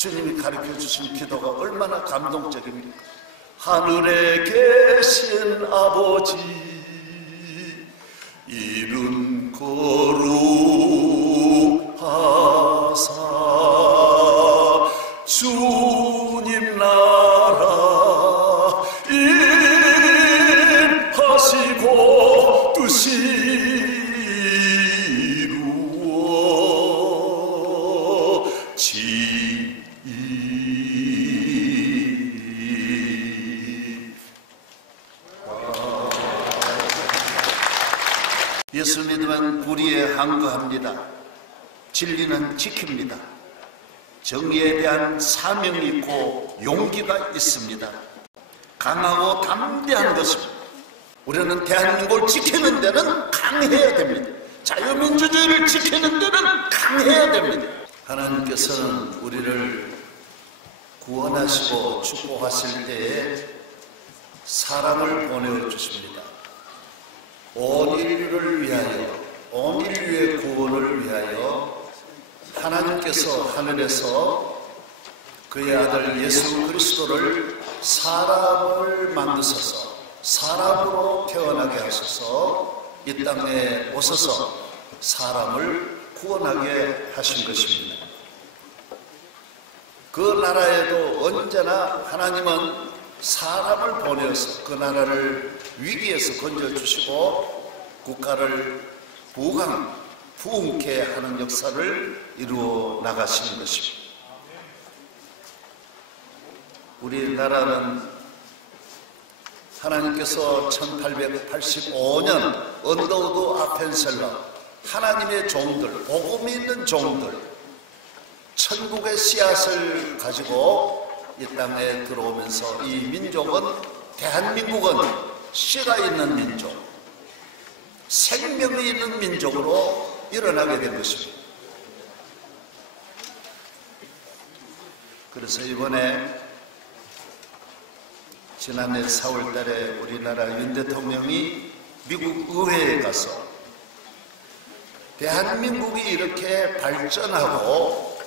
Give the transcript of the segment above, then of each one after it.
주님이 가르쳐 주신 기도가 얼마나 감동적입니까? 하늘에 계신 아버지 이름 거룩하사 주님 나라 임하시고 뜻이 이루어지리. 예수 믿으면 불의에 항거합니다. 진리는 지킵니다. 정의에 대한 사명이 있고 용기가 있습니다. 강하고 담대한 것입니다. 우리는 대한민국을 지키는 데는 강해야 됩니다. 자유민주주의를 지키는 데는 강해야 됩니다. 하나님께서는 우리를 구원하시고 축복하실 때에 사람을 보내주십니다. 온 인류를 위하여, 온 인류의 구원을 위하여 하나님께서 하늘에서 그의 아들 예수 그리스도를 사람을 만드셔서 사람으로 태어나게 하셔서 이 땅에 오셔서 사람을 구원하게 하신 것입니다. 그 나라에도 언제나 하나님은 사람을 보내어서 그 나라를 위기에서 건져주시고 국가를 부흥케 하는 역사를 이루어 나가시는 것입니다. 우리나라는 하나님께서 1885년 언더우드 아펜셀러 하나님의 종들, 복음이 있는 종들, 천국의 씨앗을 가지고 이 땅에 들어오면서 이 민족은, 대한민국은 씨가 있는 민족, 생명이 있는 민족으로 일어나게 된 것입니다. 그래서 이번에 지난해 4월 달에 우리나라 윤 대통령이 미국 의회에 가서 대한민국이 이렇게 발전하고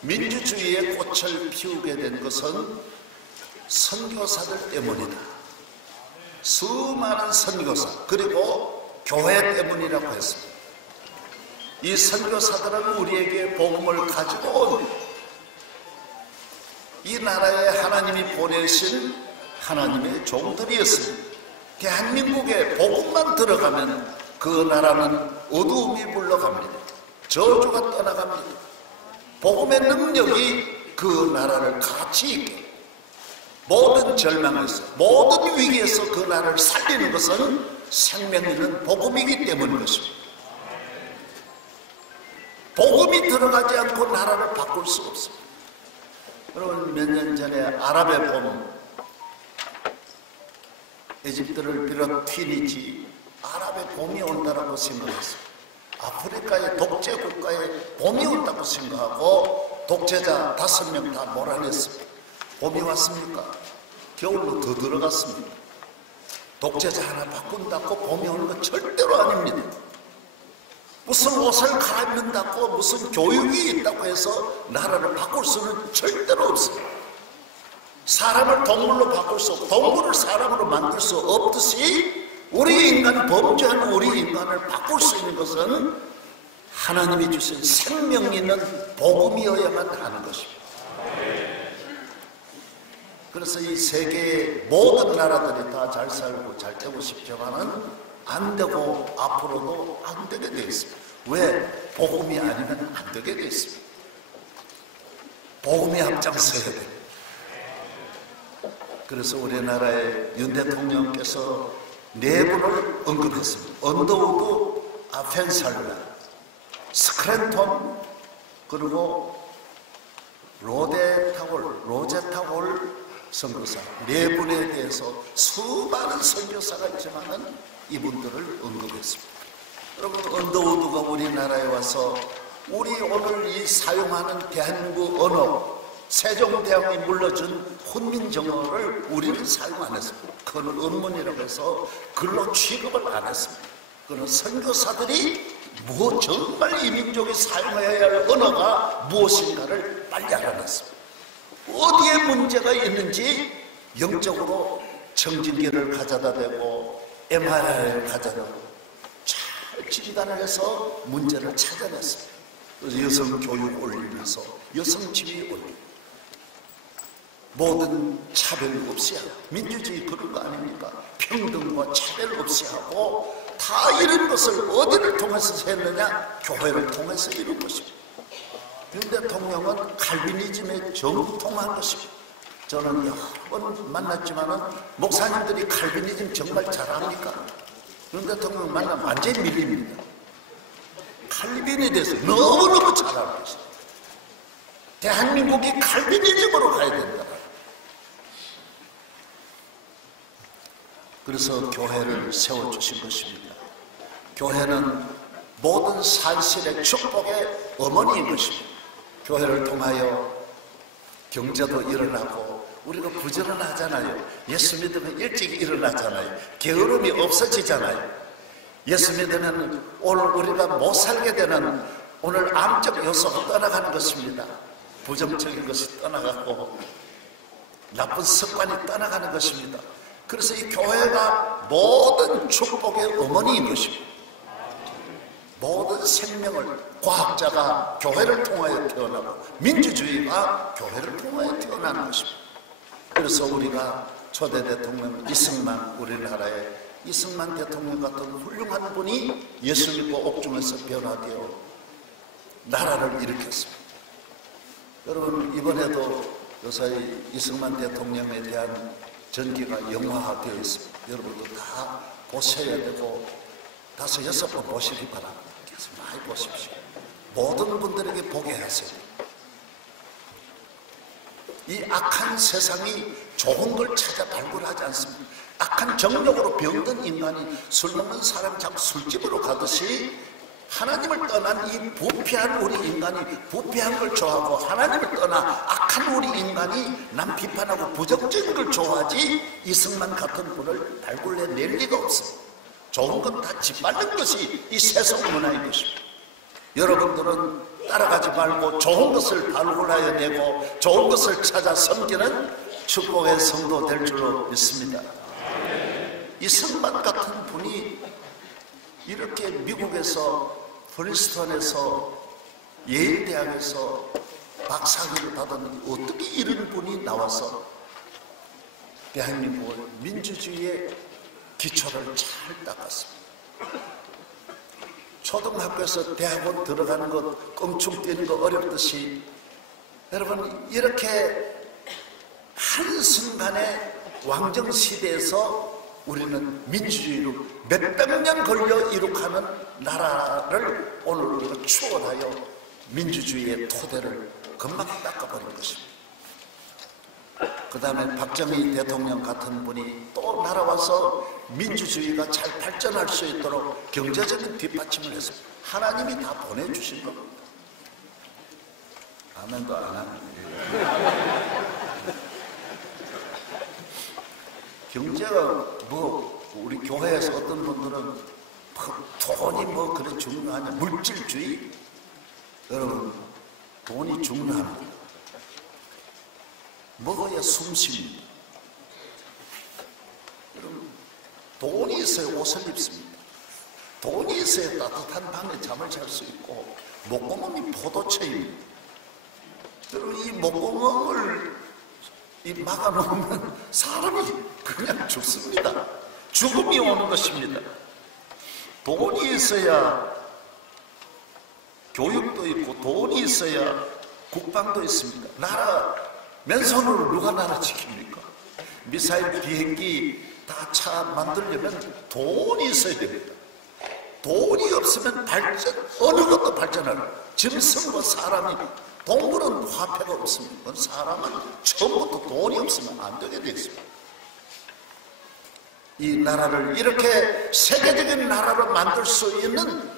민주주의의 꽃을 피우게 된 것은 선교사들 때문이다. 수많은 선교사 그리고 교회 때문이라고 했습니다. 이 선교사들은 우리에게 복음을 가지고 온 이 나라에 하나님이 보내신 하나님의 종들이었습니다. 대한민국에 복음만 들어가면 그 나라는 어두움이 물러갑니다. 저주가 떠나갑니다. 복음의 능력이 그 나라를 가치 있게, 모든 절망에서, 모든 위기에서 그 나라를 살리는 것은 생명 있는 복음이기 때문인 것입니다. 복음이 들어가지 않고 나라를 바꿀 수가 없습니다. 여러분, 몇 년 전에 아랍의 봄, 에집트를 비롯 튀니지, 아랍의 봄이 온다라고 생각했습니다. 아프리카의 독재 국가에 봄이 온다고 생각하고 독재자 5명 다 몰아냈습니다. 봄이 왔습니까? 겨울로 더 들어갔습니다. 독재자 하나 바꾼다고 봄이 오는 건 절대로 아닙니다. 무슨 옷을 갈아입는다고, 무슨 교육이 있다고 해서 나라를 바꿀 수는 절대로 없습니다. 사람을 동물로 바꿀 수 없고 동물을 사람으로 만들 수 없듯이 우리 인간, 범죄하는 우리 인간을 바꿀 수 있는 것은 하나님이 주신 생명 있는 복음이어야만 하는 것입니다. 그래서 이 세계의 모든 나라들이 다 잘 살고 잘 되고 싶지만은 안 되고 앞으로도 안 되게 되어 있습니다. 왜? 복음이 아니면 안 되게 되어 있습니다. 복음이 앞장서야 돼요. 그래서 우리나라의 윤 대통령께서 네 분을 언급했습니다. 언더우드 아펜셀러, 스크랜톤, 그리고 로제타올 선교사, 네 분에 대해서 수많은 선교사가 있지만은 이분들을 언급했습니다. 여러분, 언더우드가 우리나라에 와서 우리 오늘 이 사용하는 대한민국 언어, 세종대왕이 물려준 훈민정어를 우리는 사용 안 했습니다. 그건 언문이라고 해서 글로 취급을 안 했습니다. 그건 선교사들이 정말 이 민족이 사용해야 할 언어가 무엇인가를 빨리 알아냈습니다. 어디에 문제가 있는지 영적으로 청진기를 가져다 대고 MRI를 가져다 대고 잘 진단을 해서 문제를 찾아냈습니다. 그래서 여성 교육 올리면서 여성 지위 올리고 모든 차별 없이 하고, 민주주의 그런 거 아닙니까? 평등과 차별 없이 하고, 다 이런 것을 어디를 통해서 했느냐? 교회를 통해서 이룬 것입니다. 윤 대통령은 칼비니즘에 정통한 것입니다. 저는 여러 번 만났지만은 목사님들이 칼비니즘 정말 잘합니까? 윤 대통령 만나면 완전히 밀립니다. 칼빈에 대해서 너무너무 잘 알고 있습니다. 대한민국이 칼비니즘으로 가야 된다. 그래서 교회를 세워주신 것입니다. 교회는 모든 산실의 축복의 어머니인 것입니다. 교회를 통하여 경제도 일어나고, 우리가 부지런하잖아요. 예수 믿으면 일찍 일어나잖아요. 게으름이 없어지잖아요. 예수 믿으면 오늘 우리가 못 살게 되는 오늘 암적 요소가 떠나가는 것입니다. 부정적인 것이 떠나가고 나쁜 습관이 떠나가는 것입니다. 그래서 이 교회가 모든 축복의 어머니인 것입니다. 모든 생명을, 과학자가 교회를 통하여 태어나고 민주주의가 교회를 통하여 태어나는 것입니다. 그래서 우리가 초대 대통령 이승만, 우리나라의 이승만 대통령 같은 훌륭한 분이 예수 믿고 옥중에서 변화되어 나라를 일으켰습니다. 여러분, 이번에도 요사이 이승만 대통령에 대한 전기가 영화화되어 있습니다. 여러분도 다 보셔야 되고 5, 6번 보시기 바랍니다. 그래서 많이 보십시오. 모든 분들에게 보게 하세요. 이 악한 세상이 좋은 걸 찾아 발굴하지 않습니다. 악한 정력으로 병든 인간이 술 먹는 사람이 자꾸 술집으로 가듯이 하나님을 떠난 이 부패한 우리 인간이 부패한 걸 좋아하고, 하나님을 떠나 악한 우리 인간이 남 비판하고 부정적인 걸 좋아하지, 이승만 같은 분을 발굴해낼 리가 없습니다. 좋은 건 다 짓밟는 것이 이 세상 문화인 것입니다. 여러분들은 따라가지 말고 좋은 것을 발굴하여 내고 좋은 것을 찾아 섬기는 축복의 성도 될 줄로 믿습니다. 이승만 같은 분이 이렇게 미국에서 프린스턴에서 예일대학에서 박사학위를 받았는데 어떻게 이런 분이 나와서 대한민국을 민주주의의 기초를 잘 닦았습니다. 초등학교에서 대학원 들어가는 것, 껑충 뛰는 거 어렵듯이, 여러분, 이렇게 한순간에 왕정시대에서 우리는 민주주의로 몇백 년 걸려 이룩하는 나라를 오늘 우리가 추원하여 민주주의의 토대를 금방 닦아버린 것입니다. 그 다음에 박정희 대통령 같은 분이 또 날아와서 민주주의가 잘 발전할 수 있도록 경제적인 뒷받침을 했습니다. 하나님이 다 보내주신 겁니다. 아멘도 안 합니다. 경제가 우리 교회에서 어떤 분들은 돈이 그래 중요하냐, 물질주의. 여러분, 돈이 중요합니다. 먹어야 숨쉽니다. 여러분, 돈이 있어야 옷을 입습니다. 돈이 있어야 따뜻한 밤에 잠을 잘 수 있고, 목구멍이 포도처입니다. 여러분, 이 목구멍을 막아놓으면 사람이 그냥 죽습니다. 죽음이 오는 것입니다. 돈이 있어야 교육도 있고, 돈이 있어야 국방도 있습니다. 나라 맨손으로 누가 나라 지킵니까? 미사일, 비행기 다 차 만들려면 돈이 있어야 됩니다. 돈이 없으면 어느 것도 발전하는, 짐승과 사람이, 동물은 화폐가 없습니다. 사람은 처음부터 돈이 없으면 안 되게 되어 있습니다. 이 나라를 이렇게 세계적인 나라로 만들 수 있는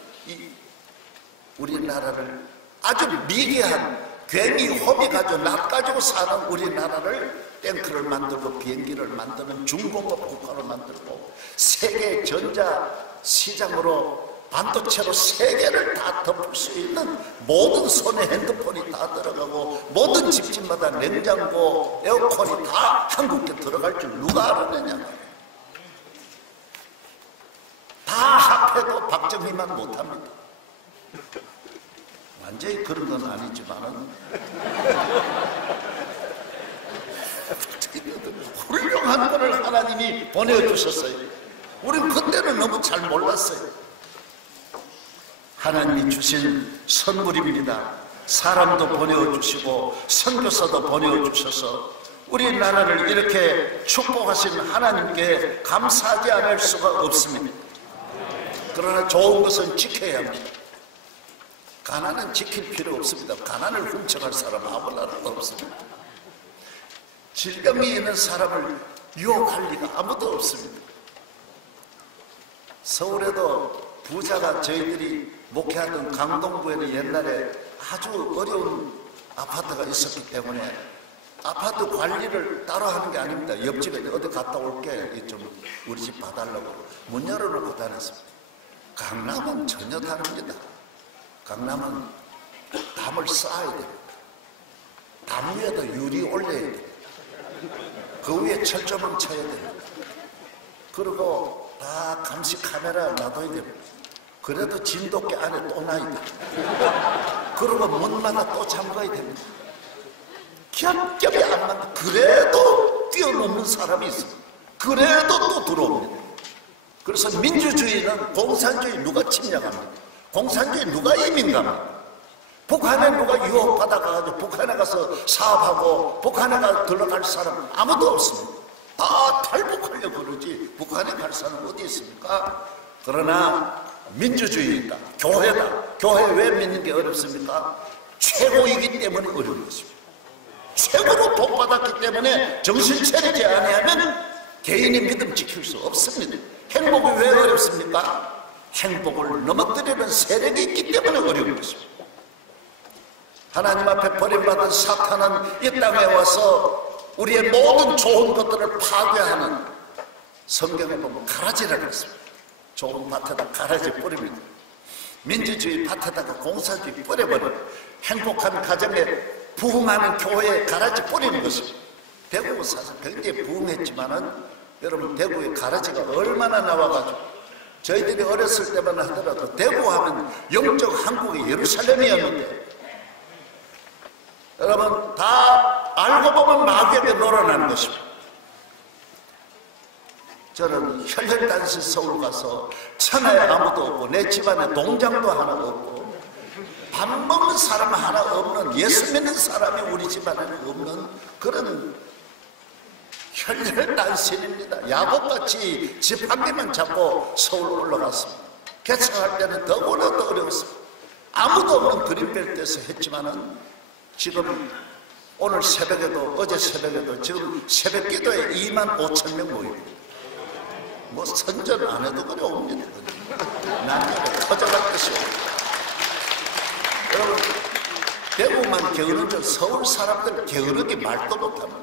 우리나라를 아주 미개한, 괜히 허비 가지고 낯 가지고 사는 우리나라를 탱크를 만들고 비행기를 만드는 중공업 국가로 만들고 세계 전자 시장으로 반도체로 세계를 다 덮을 수 있는 모든 손에 핸드폰이 다 들어가고 모든 집집마다 냉장고, 에어컨이 다 한국에 들어갈 줄 누가 알았느냐. 다 합해도 박정희만 못합니다. 완전히 그런 건 아니지만은 훌륭한 분을 하나님이 보내주셨어요. 우린 그때는 너무 잘 몰랐어요. 하나님이 주신 선물입니다. 사람도 보내주시고 선교사도 보내주셔서 우리나라를 이렇게 축복하신 하나님께 감사하지 않을 수가 없습니다. 그러나 좋은 것은 지켜야 합니다. 가난은 지킬 필요 없습니다. 가난을 훔쳐갈 사람 아무나라도 없습니다. 질병이 있는 사람을 유혹할 리가 아무도 없습니다. 서울에도 부자가 저희들이 목회하던 강동구에는 옛날에 아주 어려운 아파트가 있었기 때문에 아파트 관리를 따로 하는 게 아닙니다. 옆집에 어디 갔다 올게 좀 우리 집 봐달라고 문 열어놓고 다녔습니다. 강남은 전혀 다릅니다. 강남은 담을 쌓아야 됩니다. 담 위에도 유리 올려야 됩니다. 그 위에 철조망 쳐야 됩니다. 그리고 다 감시 카메라 놔둬야 됩니다. 그래도 진돗개 안에 또 나야 됩니다. 그리고 문마다 또 잠가야 됩니다. 겹겹이 안 맞는, 그래도 뛰어넘는 사람이 있습니다. 그래도 또 들어옵니다. 그래서 민주주의는 공산주의 누가 침략합니까? 공산주의 누가 이민갑니까? 북한에 누가 유혹받아가지고 북한에 가서 사업하고 북한에 가서 들어갈 사람 아무도 없습니다. 다 탈북하려고 그러지 북한에 갈 사람 어디 있습니까? 그러나 민주주의다, 교회다. 교회 왜 믿는 게 어렵습니까? 최고이기 때문에 어려운 것입니다. 최고로 복받았기 때문에 정신 차리지 아니하면 개인의 믿음 지킬 수 없습니다. 행복이 왜 어렵습니까? 행복을 넘어뜨리는 세력이 있기 때문에 어려운 것입니다. 하나님 앞에 버림받은 사탄은 이 땅에 와서 우리의 모든 좋은 것들을 파괴하는, 성경에 보면 가라지라고 했습니다. 좋은 밭에다 가라지 뿌립니다. 민주주의 밭에다가 공산주의 뿌려버리고 행복한 가정에 부흥하는 교회에 가라지 뿌리는 것입니다. 대구 사실 굉장히 부흥했지만은 여러분 대구에 가라지가 얼마나 나와가지고 저희들이 어렸을 때만 하더라도 대구 하면 영적 한국의 예루살렘이었는데 여러분 다 알고 보면 마귀에게 놀아나는 것입니다. 저는 혈혈단신 서울 가서 천하에 아무도 없고 내 집안에 동장도 하나 없고 밥 먹는 사람 하나 없는, 예수 믿는 사람이 우리 집안에는 없는 그런 혈혈단신입니다. 야곱같이 집 한 개만 잡고 서울 올라갔습니다. 개척할 때는 더구나 더 어려웠습니다. 아무도 없는 그린벨트에서 했지만은 지금 오늘 새벽에도 어제 새벽에도 지금 새벽 기도에 25,000명 모입니다. 뭐 선전 안 해도 그래 옵니다. 난리가 터져갈 것이오. 여러분 대구만 게으른 줄 서울 사람들 게으르기 말도 못합니다.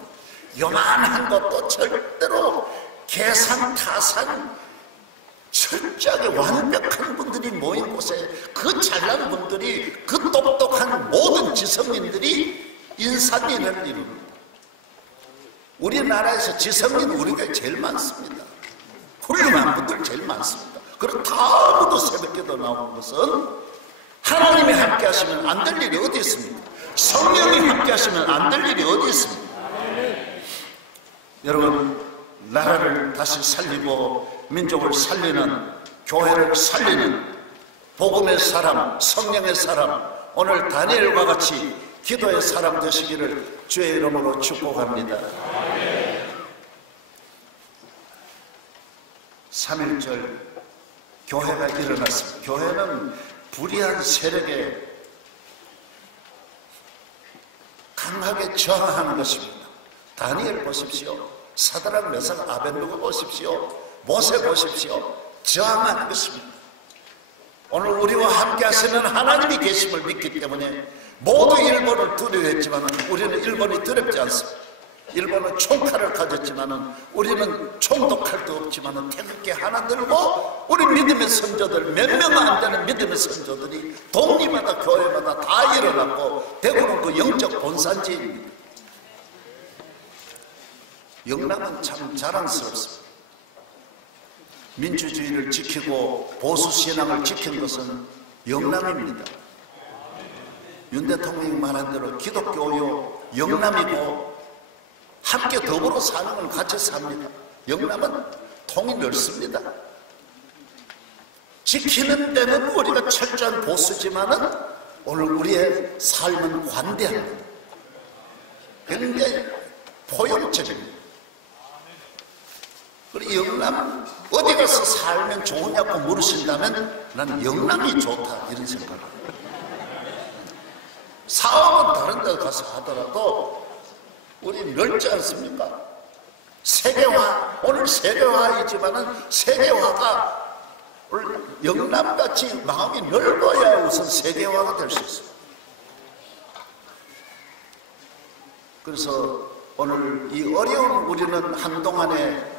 요만한 것도 절대로 계산 타산 철저하게 완벽한 분들이 모인 곳에 그 잘난 분들이, 그 똑똑한 모든 지성인들이 인산인을 이룹니다. 우리나라에서 지성인 우리가 제일 많습니다. 훌륭한 분들 제일 많습니다. 그리고 다음부터 새벽기도 나오는 것은 하나님이 함께 하시면 안 될 일이 어디 있습니까? 성령이 함께 하시면 안 될 일이 어디 있습니까? 여러분 나라를 다시 살리고 민족을 살리는, 교회를 살리는 복음의 사람, 성령의 사람, 오늘 다니엘과 같이 기도의 사람 되시기를 주의 이름으로 축복합니다. 3.1절 교회가 일어났습니다. 교회는 불의한 세력에 강하게 저항하는 것입니다. 다니엘 보십시오. 사드락 메삭 아벤누고 보십시오. 모세 보십시오. 저항하는 것입니다. 오늘 우리와 함께 하시는 하나님이 계심을 믿기 때문에 모두 일본을 두려워했지만 우리는 일본이 두렵지 않습니다. 일본은 총칼을 가졌지만은 우리는 총도 칼도 없지만은 태극기 하나 들고 우리 믿음의 선조들 몇 명 안 되는 믿음의 선조들이 동리마다 교회마다 다 일어났고 대구는 그 영적 본산지입니다. 영남은 참 자랑스럽습니다. 민주주의를 지키고 보수신앙을 지킨 것은 영남입니다. 윤 대통령이 말한 대로 기독교요 영남이고 함께 더불어 사는 걸 같이 삽니다. 영남은 통이 넓습니다. 지키는 데는 우리가 철저한 보수지만은 오늘 우리의 삶은 관대합니다. 굉장히 포용적입니다. 그리고 영남 어디 가서 살면 좋으냐고 물으신다면 나는 영남이 좋다 이런 생각을 합니다. 사업은 다른 데 가서 하더라도 우리 넓지 않습니까? 세계화, 오늘 세계화이지만은 세계화가 오늘 영남같이 마음이 넓어야 우선 세계화가 될 수 있습니다. 그래서 오늘 이 어려운 우리는 한동안에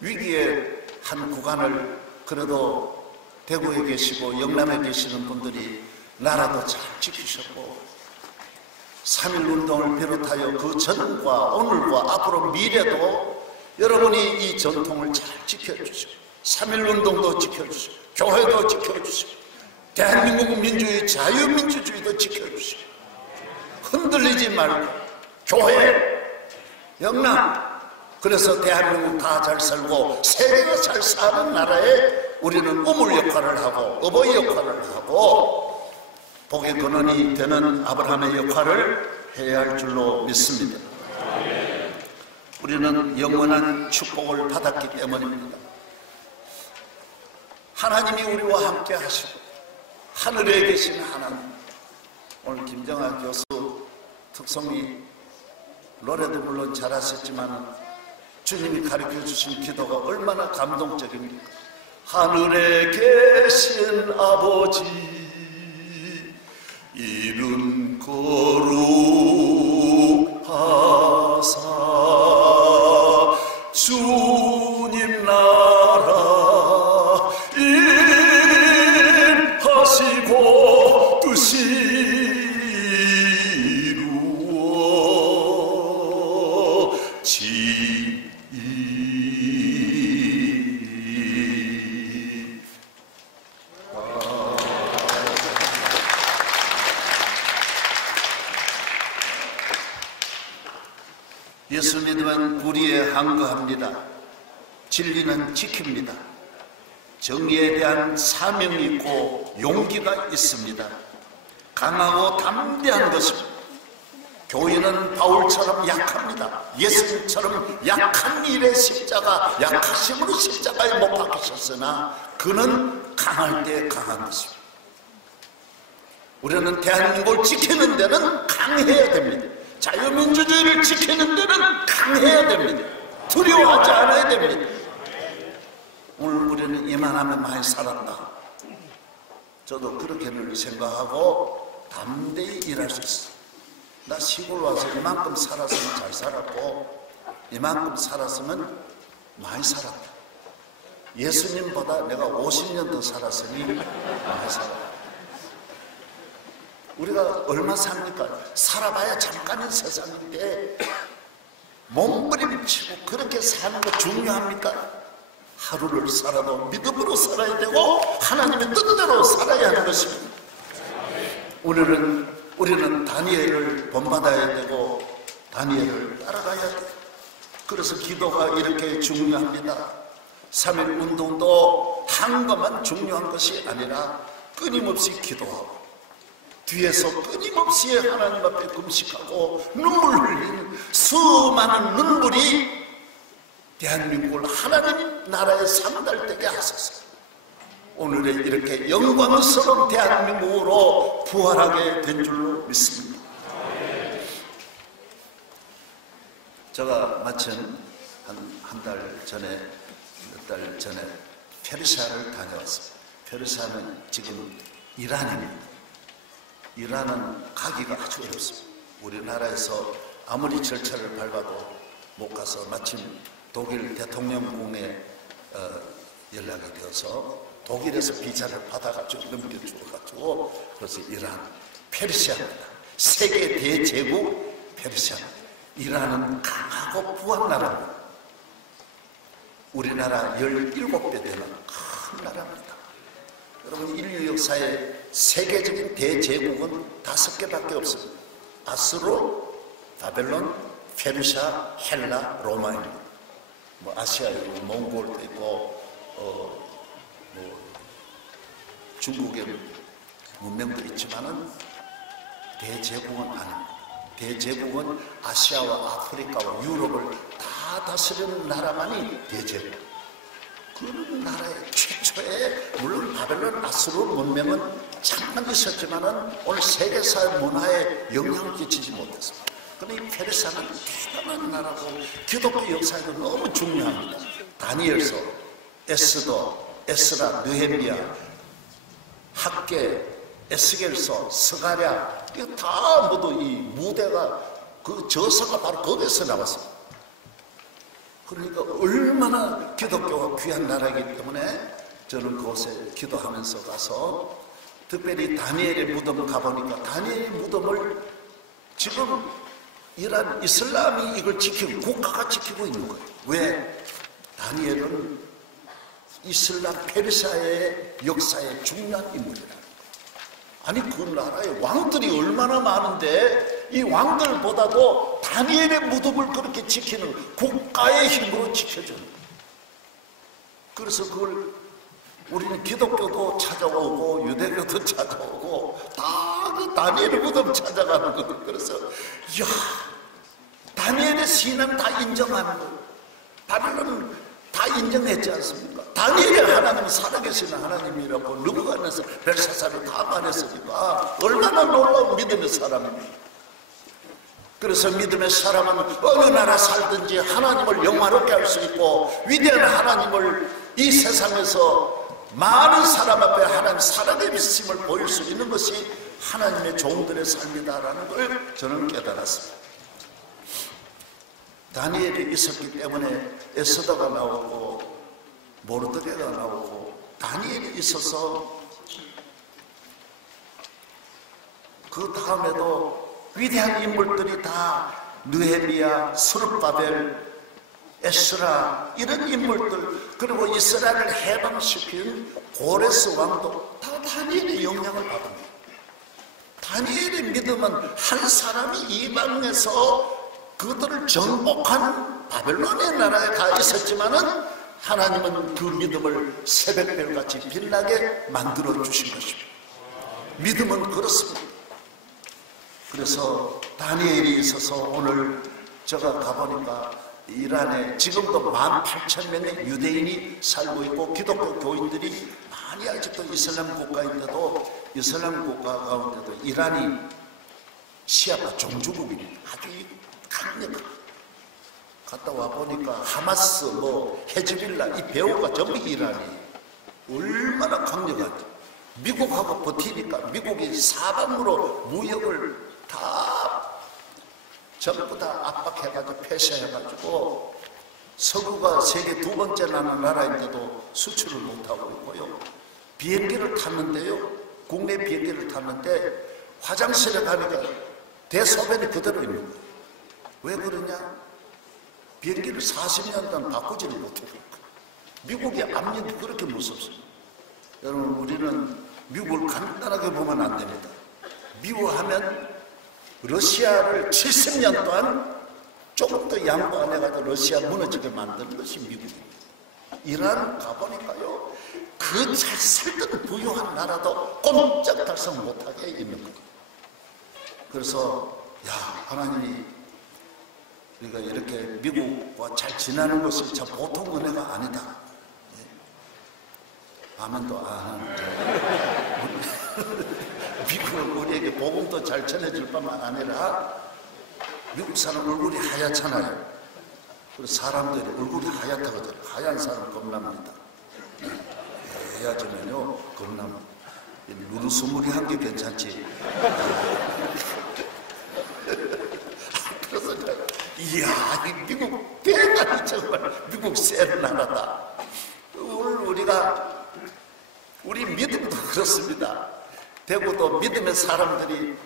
위기의 한 구간을 그래도 대구에 계시고 영남에 계시는 분들이 나라도 잘 지키셨고 3.1운동을 비롯하여 그 전과 오늘과 앞으로 미래도 여러분이 이 전통을 잘 지켜주시고 3.1운동도 지켜주시고 교회도 지켜주시고 대한민국 민주주의 자유민주주의도 지켜주시고 흔들리지 말고 교회 영남 그래서 대한민국 다 잘 살고 세계가 잘 사는 나라에 우리는 우물 역할을 하고 어버이 역할을 하고 복의 근원이 되는 아브라함의 역할을 해야 할 줄로 믿습니다. 우리는 영원한 축복을 받았기 때문입니다. 하나님이 우리와 함께 하시고 하늘에 계신 하나님. 오늘 김정아 교수 특성이 노래도 물론 잘하셨지만 주님이 가르쳐 주신 기도가 얼마나 감동적입니까? 하늘에 계신 아버지 이름 거룩하사 주님 나라 일하시고 뜻이 이루어지 예수 믿으면 불의에 항거합니다. 진리는 지킵니다. 정의에 대한 사명이 있고 용기가 있습니다. 강하고 담대한 것입니다. 교인은 바울처럼 약합니다. 예수님처럼 약한 일의 십자가, 약하심으로 십자가에 못 박히셨으나 그는 강할 때 강한 것입니다. 우리는 대한민국을 지키는 데는 강해야 됩니다. 자유민주주의를 지키는 데는 강해야 됩니다. 두려워하지 않아야 됩니다. 오늘 우리는 이만하면 많이 살았다. 저도 그렇게는 생각하고 담대히 일할 수 있어요. 나 시골 와서 이만큼 살았으면 잘 살았고 이만큼 살았으면 많이 살았다. 예수님보다 내가 50년 더 살았으니 많이 살았다. 우리가 얼마 삽니까? 살아봐야 잠깐의 세상인데 몸부림치고 그렇게 사는 거 중요합니까? 하루를 살아도 믿음으로 살아야 되고 하나님의 뜻대로 살아야 하는 것입니다. 우리는 다니엘을 본받아야 되고 다니엘을 따라가야 돼요. 그래서 기도가 이렇게 중요합니다. 3.1 운동도 한 것만 중요한 것이 아니라 끊임없이 기도하고 뒤에서 끊임없이 하나님 앞에 금식하고 눈물 흘린 수많은 눈물이 대한민국을 하나님 나라에 상달되게 하소서. 오늘의 이렇게 영광스러운 대한민국으로 부활하게 된 줄로 믿습니다. 제가 마침 한 달 전에 몇 달 전에 페르시아를 다녀왔습니다. 페르시아는 지금 이란입니다. 이란은 가기가 아주 어렵습니다. 우리나라에서 아무리 절차를 밟아도 못 가서 마침 독일 대통령궁에 연락이 되어서 독일에서 비자를 받아가지고 넘겨주어가지고 그래서 이란, 페르시아입니다. 세계 대제국 페르시아. 이란은 강하고 부한 나라입니다. 우리나라 17배 되는 큰 나라입니다. 여러분, 인류 역사에 세계적인 대제국은 5개밖에 없습니다. 아수르, 바벨론, 페르시아, 헬라, 로마입니다. 뭐 아시아에 몽골도 있고 중국의 문명도 있지만은 대제국은 아닙니다. 대제국은 아시아와 아프리카와 유럽을 다 다스리는 나라만이 대제국. 그 나라의 최초의, 물론 바벨론 아수르 문명은 잠깐 있었지만은 오늘 세계사 문화에 영향을 끼치지 못했습니다. 그런데 이 페르시아는 대단한 나라고 기독교 역사에도 너무 중요합니다. 다니엘서, 에스더, 에스라, 느헤미야, 학계, 에스겔서, 스가랴, 이거 다 모두 이 무대가, 그 저서가 바로 거기에서 나왔습니다. 그러니까 얼마나 기독교가 귀한 나라이기 때문에 저는 그곳에 기도하면서 가서 특별히 다니엘의 무덤 가보니까 다니엘의 무덤을 지금 이란 이슬람이 이걸 지키고, 국가가 지키고 있는 거예요. 왜? 다니엘은 이슬람 페르시아의 역사에 중요한 인물이라. 아니, 그 나라에 왕들이 얼마나 많은데 이 왕들보다도 다니엘의 무덤을 그렇게 지키는, 국가의 힘으로 지켜주는 거예요. 그래서 그걸 우리는 기독교도 찾아오고 유대교도 찾아오고 다 그 다니엘의 무덤 찾아가는 거예요. 그래서 이야, 다니엘의 신앙 다 인정하는 거예요. 바벨론은 다 인정했지 않습니까? 다니엘의 하나님은 살아계시는 하나님이라고 느부갓네살 벨사살이 다 말했으니까 얼마나 놀라운 믿음의 사람입니다. 그래서 믿음의 사람은 어느 나라 살든지 하나님을 영화롭게 할 수 있고, 위대한 하나님을 이 세상에서 많은 사람 앞에 하나님 살아계심을 보일 수 있는 것이 하나님의 종들의 삶이다라는 걸 저는 깨달았습니다. 다니엘이 있었기 때문에 에스더가 나오고 모르드게가 나오고, 다니엘이 있어서 그 다음에도 위대한 인물들이 다 느헤미야, 스룹바벨, 에스라, 이런 인물들, 그리고 이스라엘을 해방시킨 고레스 왕도 다 다니엘의 영향을 받습니다. 다니엘의 믿음은 한 사람이 이방에서 그들을 정복한 바벨론의 나라에 가 있었지만은 하나님은 그 믿음을 새벽별같이 빛나게 만들어 주신 것입니다. 믿음은 그렇습니다. 그래서 다니엘이 있어서 오늘 제가 가보니까 이란에 지금도 18,000명의 유대인이 살고 있고, 기독교 교인들이 많이 아직도 이슬람 국가인데도, 이슬람 국가 가운데도 이란이 시아파 종주국입니다. 아주 강력한. 갔다 와 보니까 하마스, 헤즈빌라, 이 배후가 전부 이란이 얼마나 강력한지. 미국하고 버티니까 미국이 사방으로 무역을 다 전부 다 압박해가지고 폐쇄해가지고 서구가 세계 2번째 나는 나라인데도 수출을 못하고 있고요. 비행기를 탔는데요, 국내 비행기를 탔는데 화장실에 가니까 대소변이 그대로 있는 거예요. 왜 그러냐? 비행기를 40년 동안 바꾸지를 못해요. 미국의 압력이 그렇게 무섭습니다. 여러분, 우리는 미국을 간단하게 보면 안 됩니다. 미워하면 러시아를 70년 동안 조금 더 양보 안 해가지고 러시아 무너지게 만든 것이 미국입니다. 이란 가보니까요, 그 잘 살던 부유한 나라도 꼼짝달싹 못하게 있는 거예요. 그래서 하나님이 우리가 이렇게 미국과 잘 지내는 것이 참 보통 은혜가 아니다. 아멘도 안 하는데 미국은 우리에게 복음도 잘 전해줄 뿐만 아니라 미국 사람 얼굴이 하얗잖아요. 그래서 사람들이 얼굴이 하얗다거든요. 하얀 사람 겁납니다. 해야지면요 겁납니다. 눈수물이 한 개 괜찮지. 그래서 이야, 이 미국 대단히 정말 미국 센 나라다. 우리 믿음도 그렇습니다. 대구도 믿음의 사람들이,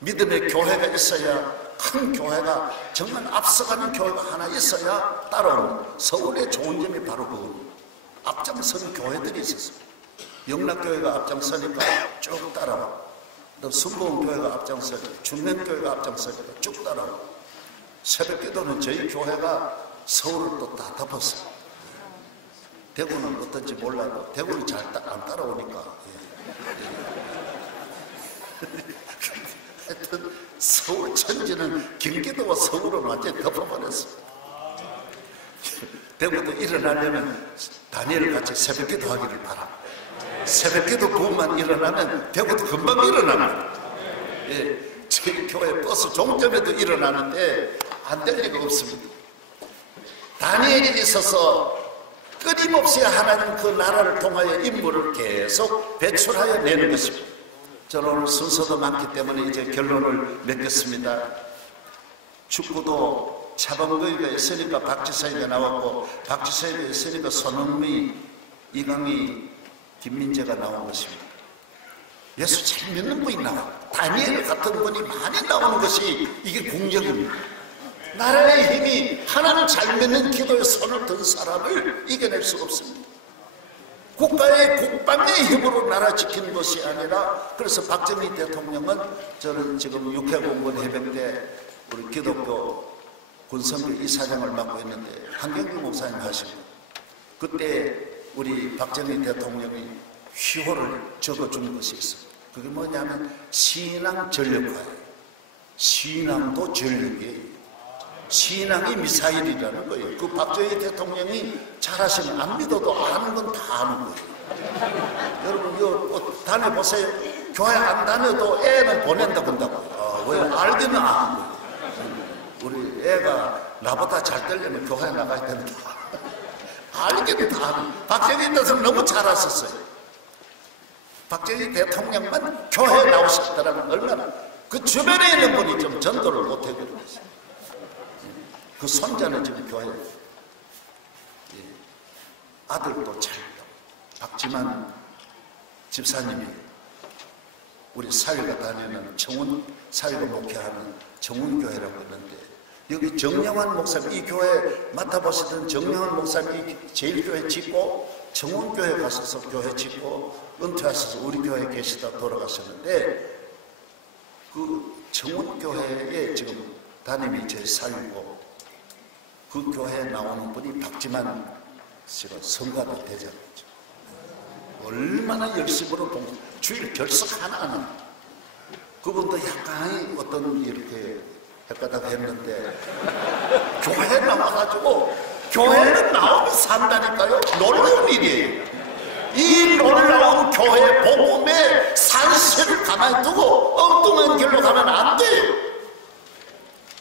믿음의 교회가 있어야, 큰 교회가, 정말 앞서가는 교회가 하나 있어야 따라오는, 서울의 좋은 점이 바로 그겁니다. 앞장서는 교회들이 있었어요. 영락교회가 앞장서니까 쭉 따라와. 또 순복음교회가 앞장서니까, 준명교회가 앞장서니까 쭉 따라와. 새벽기도는 저희 교회가 서울을 또 다 덮었어요. 대구는 어떤지 몰라도 대구는 잘 안 따라오니까. 하여튼 서울 천지는 경기도와 서울을 완전히 덮어버렸어요. 대구도 일어나려면 다니엘 같이 새벽기도 하기를 바라. 새벽기도 그것만 일어나면 대구도 금방 일어납니다. 저희 교회 버스 종점에도 일어나는데 안 될 리가 없습니다. 다니엘이 있어서 끊임없이 하나님 그 나라를 통하여 인물을 계속 배출하여 내는 것입니다. 저는 오늘 순서도 많기 때문에 이제 결론을 맺겠습니다. 축구도 차범거이가 있으니까 박지성이가 나왔고, 박지성이가 있으니까 손흥민, 이강인, 김민재가 나온 것입니다. 예수 잘 믿는 분이 나와요. 다니엘 같은 분이 많이 나오는 것이 이게 공적입니다. 나라의 힘이 하나님 잘 믿는 기도에 손을 든 사람을 이겨낼 수 없습니다. 국방의 힘으로 나라 지키는 것이 아니라, 그래서 박정희 대통령은, 저는 지금 육해공군 해병대 우리 기독교 군성교 이사장을 맡고 있는데 한경규 목사님 하시고, 그때 우리 박정희 대통령이 휘호를 적어준 것이 있어요. 그게 뭐냐면 신앙 전력화예요. 신앙도 전력이에요. 신앙이 미사일이라는 거예요. 그 박정희 대통령이 잘하시면 안 믿어도 아는 건 다 아는 거예요. 여러분 이거 다녀보세요. 교회 안 다녀도 애는 보낸다 그런다고요. 왜? 알기는 아는 거예요. 우리 애가 나보다 잘 되려면 교회에 나가야 된다. 알기는 다 아는. 박정희 대통령 너무 잘하셨어요. 박정희 대통령만 교회에 나오셨더라면 얼마나, 그 주변에 있는 분이 좀 전도를 못해 그러셨어요. 그 손자는 지금 교회에, 아들도 잘, 박지만 집사님이 우리 사회가 다니는 청운, 사회가 목회하는 청운교회라고 있는데, 여기 정영환 목사님, 이 교회 맡아보시던 정영환 목사님이 제일교회 짓고 청운교회 가셔서 교회 짓고 은퇴하셔서 우리 교회에 계시다 돌아가셨는데, 그 청운교회에 지금 담임이 제 사위고, 그 교회에 나오는 분이 박지만 씨가 성가대 대장이죠. 얼마나 열심으로 주일 결석 하나하나. 그분도 약간 어떤 이렇게 헷가닥 했는데, 교회에 나와가지고, 교회는 나오면 산다니까요. 놀라운 일이에요. 이 놀라운 교회 복음의 산세를 가만히 두고 엉뚱한 길로 가면 안 돼요.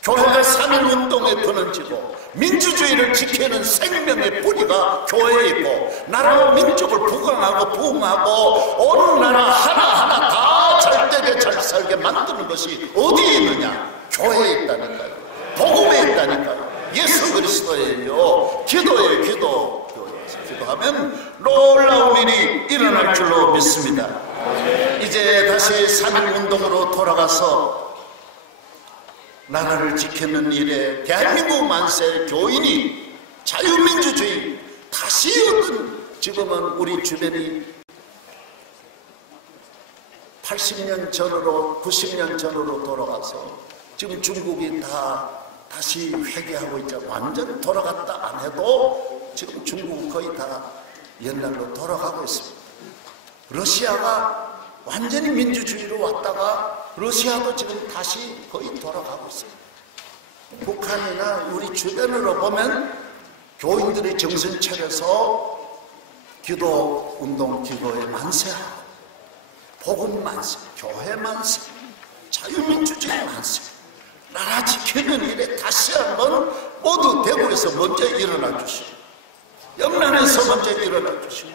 교회가 3.1운동에 드는지고, 민주주의를 지키는 생명의 뿌리가 교회에 있고, 나라와 민족을 부강하고 부흥하고 어느 나라 하나하나 다 잘되게 잘 살게 만드는 것이 어디에 있느냐? 교회에 있다니까요. 복음에 있다니까요. 예수 그리스도예요. 기도예요. 기도. 교회에서 기도하면 놀라운 일이 일어날 줄로 믿습니다. 이제 다시 3.1운동으로 돌아가서 나라를 지키는 일에 대한민국 만세 교인이 자유민주주의 다시 어떤, 지금은 우리 주변이 80년 전으로 90년 전으로 돌아가서 지금 중국이 다시 회개하고 있죠. 완전 돌아갔다 안 해도 지금 중국은 거의 다 옛날로 돌아가고 있습니다. 러시아가 완전히 민주주의로 왔다가 러시아도 지금 다시 거의 돌아가고 있어요. 북한이나 우리 주변으로 보면 교인들이 정신 차려서 기도운동 기도에 만세하고, 복음 만세, 교회 만세, 자유민주주의 만세, 나라 지키는 일에 다시 한번 모두 대구에서 먼저 일어나 주시고, 영남에서 먼저 일어나 주시고,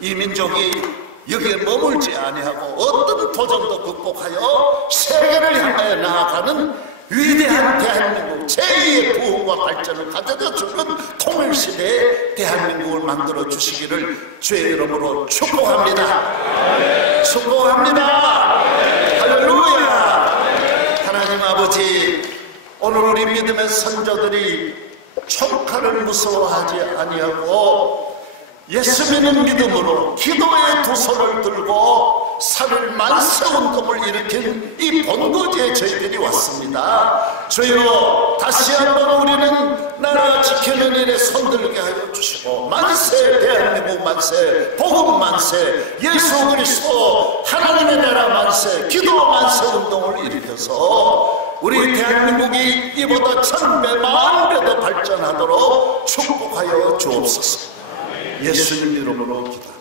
이 민족이 여기에 머물지 아니하고 어떤 도전도 극복하여 세계를 향하여 나아가는 위대한 대한민국 제2의 부흥과 발전을 가져다주는 통일시대의 대한민국을 만들어 주시기를 주의 이름으로 축복합니다. 축복합니다. 할렐루야. 하나님 아버지, 오늘 우리 믿음의 선조들이 총칼을 무서워하지 아니하고 예수 믿는 믿음으로 기도의 두 손을 들고 살을 만세운동을 일으킨 이 본거지에 저희들이 왔습니다. 주여, 다시 한번 우리는 나라 지키는 일에 손들게 하여 주시고 만세 대한민국 만세, 복음 만세, 예수 그리스도 하나님의 나라 만세, 기도 만세운동을 일으켜서 우리 대한민국이 이보다 1000배 만배 더 발전하도록 축복하여 주옵소서. 예수님 이름으로 기도합니다.